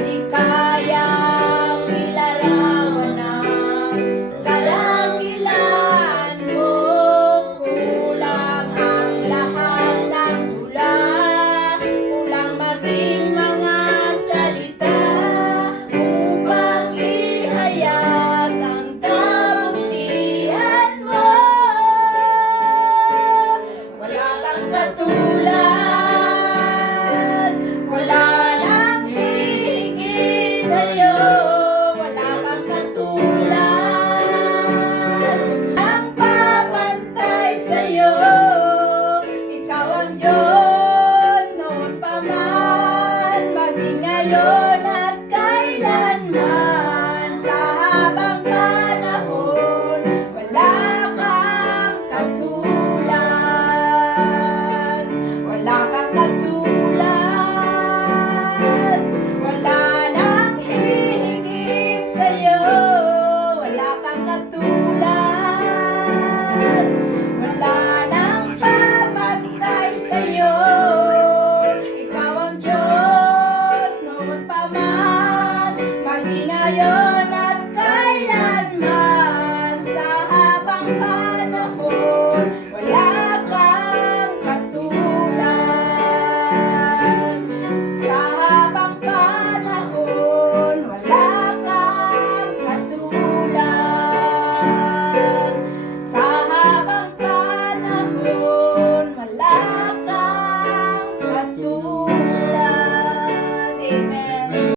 di kayang ilarawan ng kadakilaan mo. Kulang ang lahat ng tula, kulang maging mga salita upang ihayag ang kabutihan mo. Wala kang katulad, wala nang hihigit sa'yo. Wala kang katulad, ang papantay sa'yo. Ikaw ang Diyos noon pa man, maging ngayon at kailanman. Sa habang panahon, wala kang katulad. Wala kang katulad, wala nang hihigit sa'yo. Wala kang katulad, wala nang papantay sa'yo. Ikaw ang Diyos noon pa man, maging ngayon